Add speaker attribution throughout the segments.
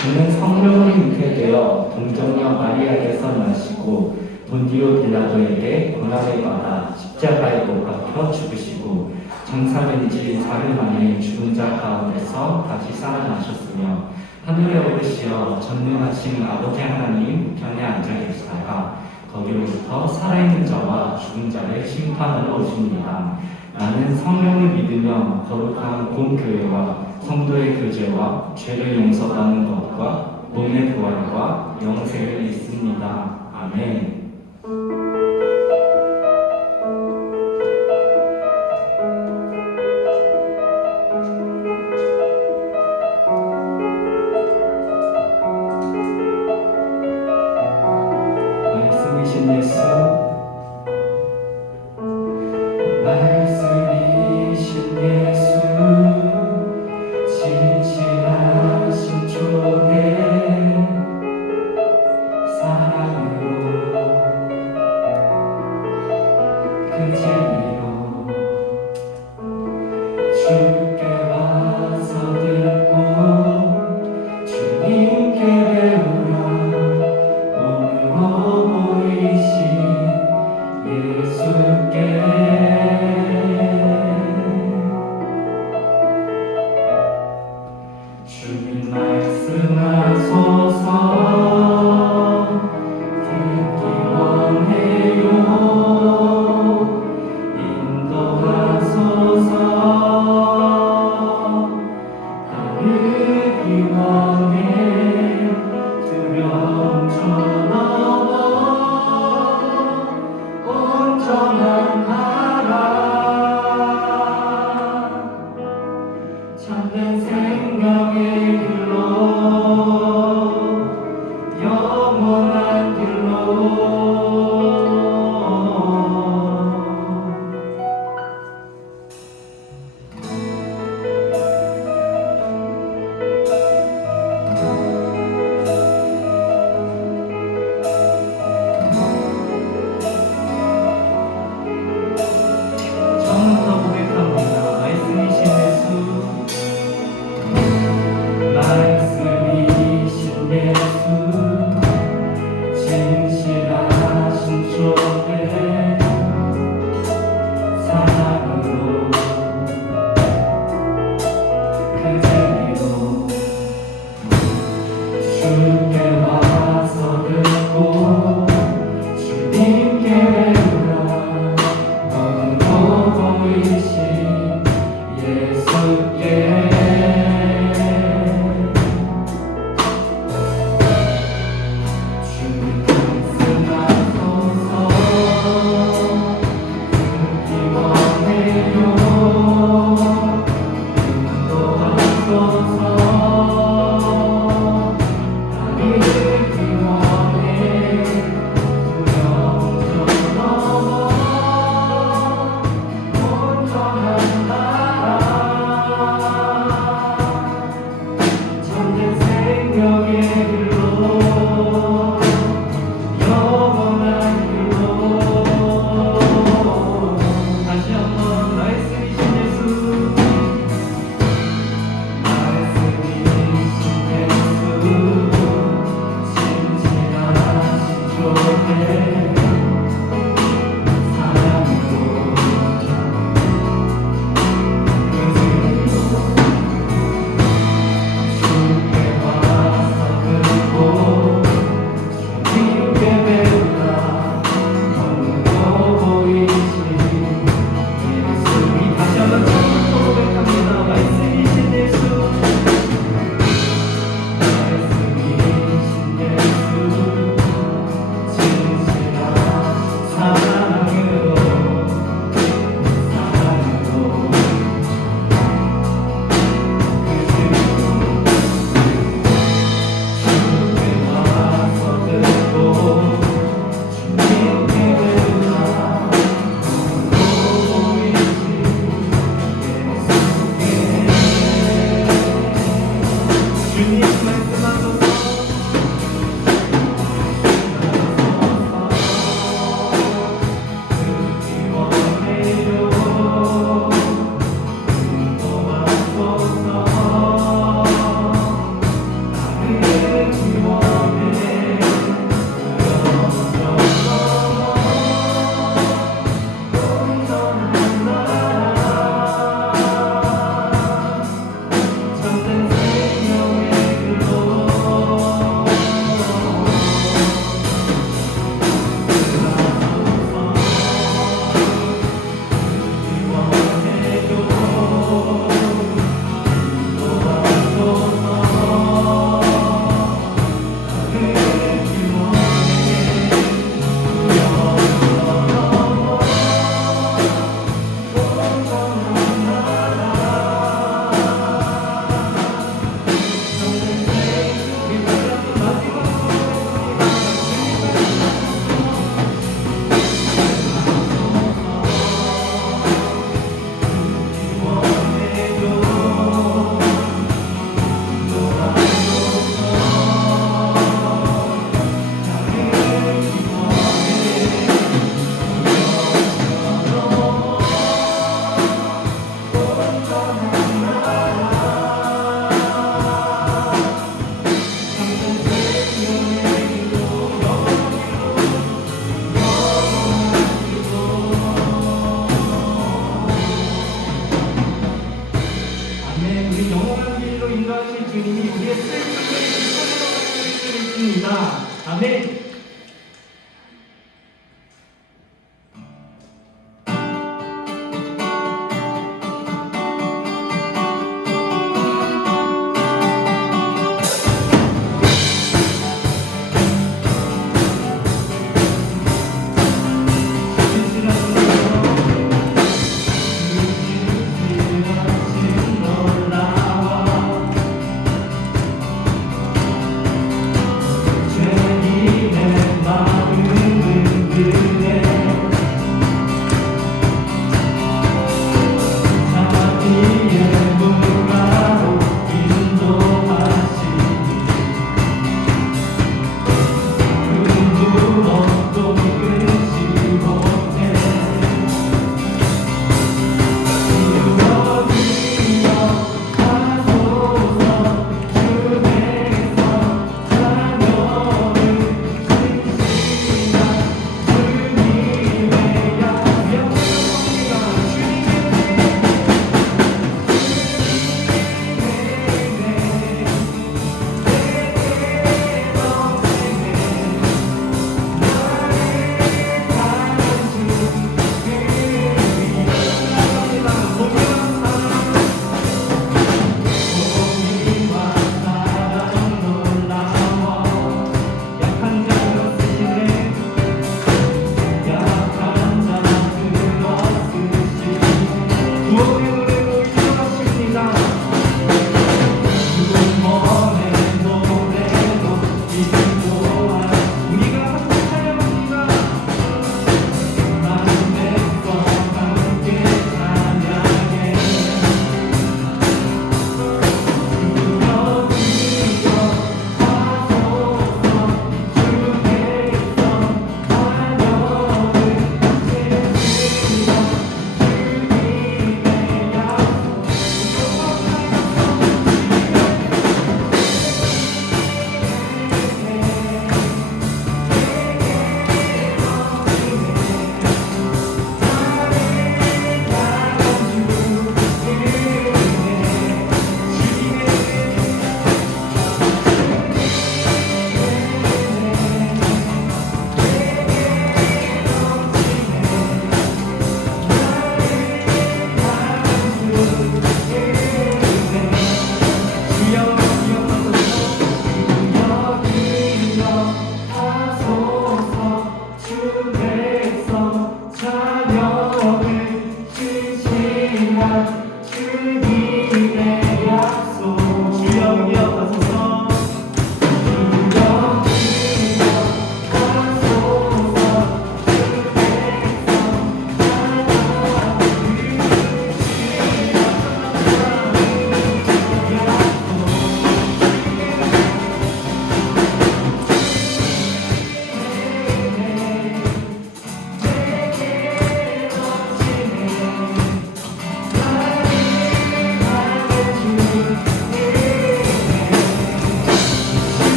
Speaker 1: 그는 성령을 입게 되어 동정녀 마리아에서 나시고 본디오 빌라도에게 고난을 받아 십자가에 못 박혀 죽으시고 정사된 지 사흘 만에 죽은 자 가운데서 다시 살아나셨으며 하늘에 오르시어 전능하신 아버지 하나님 편에 앉아 계시다가 거기로부터 살아있는 자와 죽은 자를 심판하러 오십니다. 나는 성령을 믿으며 거룩한 본 교회와 성도의 교제와 죄를 용서받는 것과 몸의 부활과 영생이 있습니다. 아멘.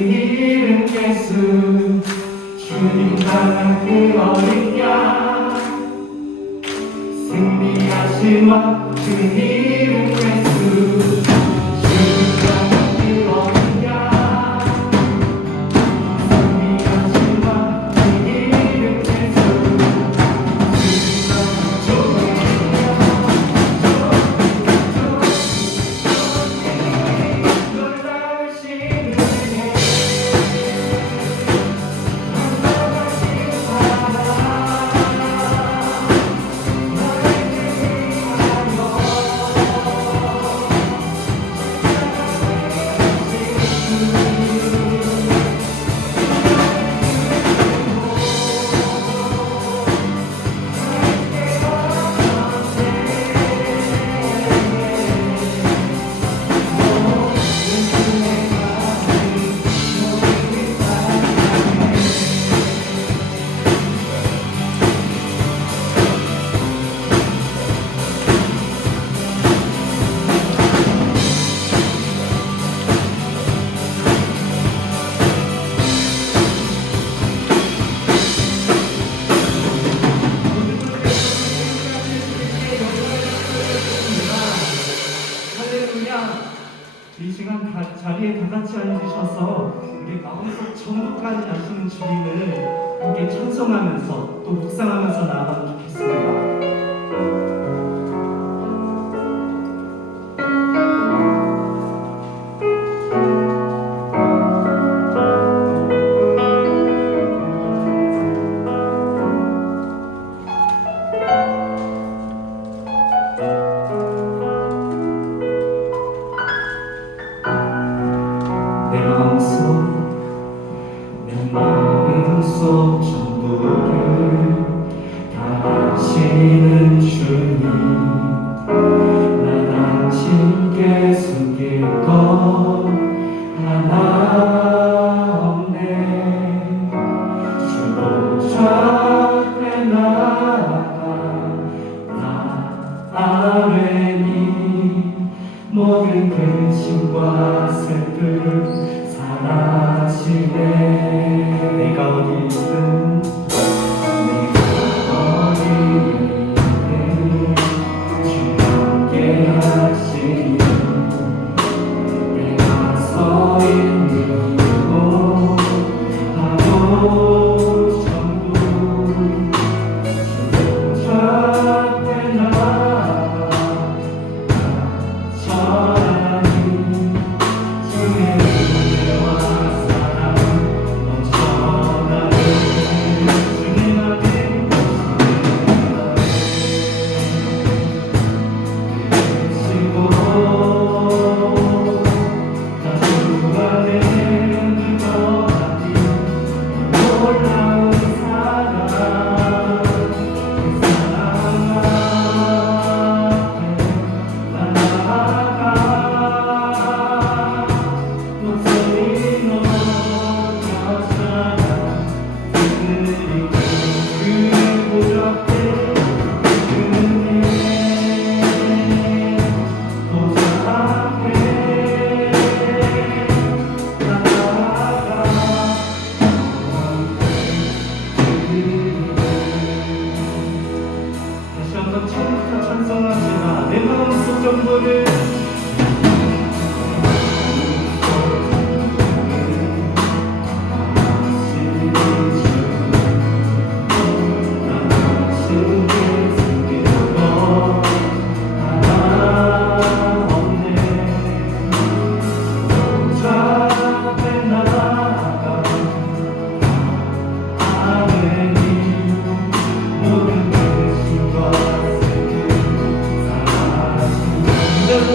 Speaker 1: 이름 예수 주님 나라 그 어린 양 승리하신 왕그 이름 다, 자리에 다 같이 앉으셔서 우리 마음속 전부까지 아시는 주님을 함께 찬송하면서 또 묵상하면서 나아가면 좋겠습니다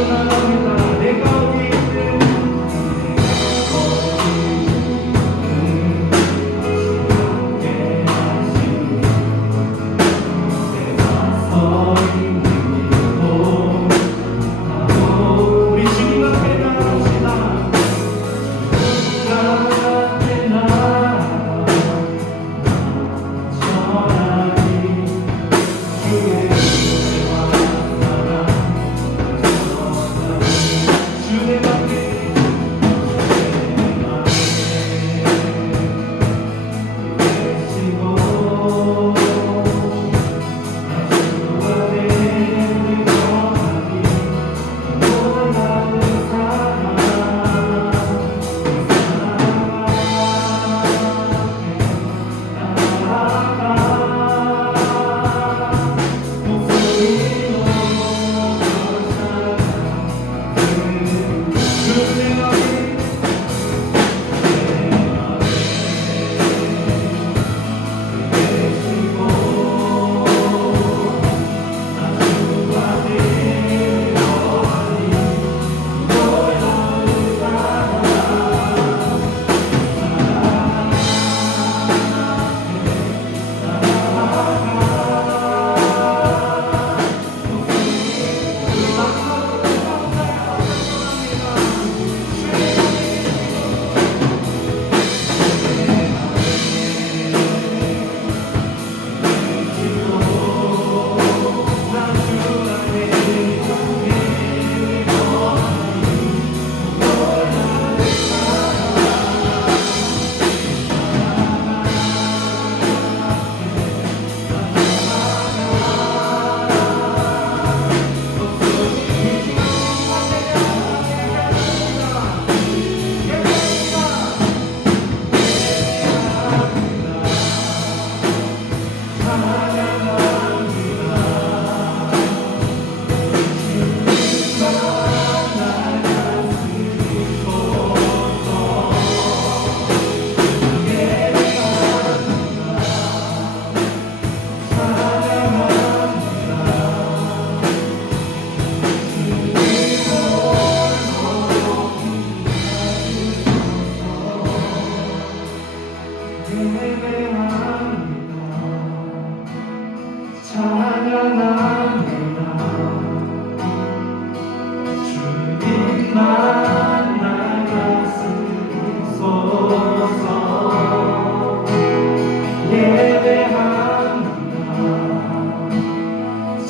Speaker 1: love you.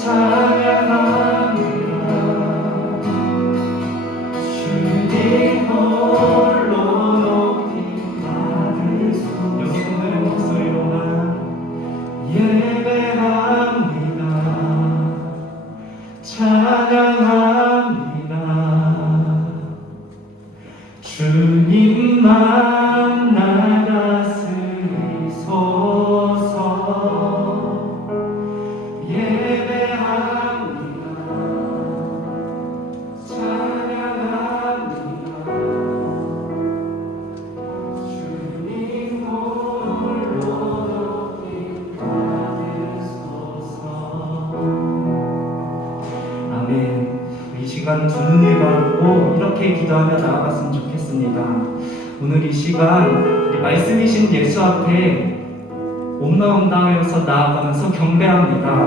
Speaker 1: 찬 시간 두 눈을 감고 이렇게 기도하며 나아갔으면 좋겠습니다 오늘 이 시간 말씀이신 예수 앞에 온 마음 다하여서 나아가면서 경배합니다.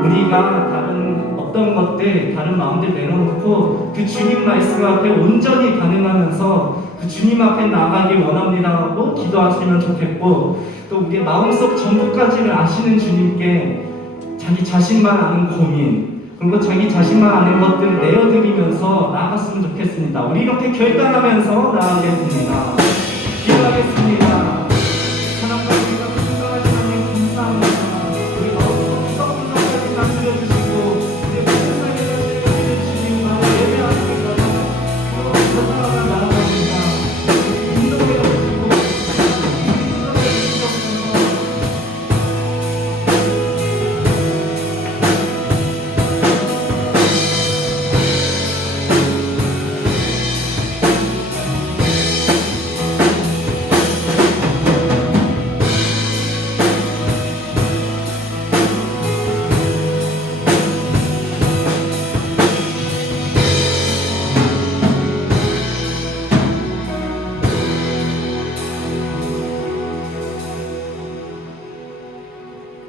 Speaker 1: 우리가 다른 어떤 것들, 다른 마음들 내려놓고 그 주님 말씀 앞에 온전히 반응하면서 그 주님 앞에 나가길 원합니다 하고 기도하시면 좋겠고 또 우리의 마음속 전부까지를 아시는 주님께 자기 자신만 아는 고민 그리고 자기 자신만 아는 것들을 내어드리면서 나아갔으면 좋겠습니다. 우리 이렇게 결단하면서 나아가겠습니다.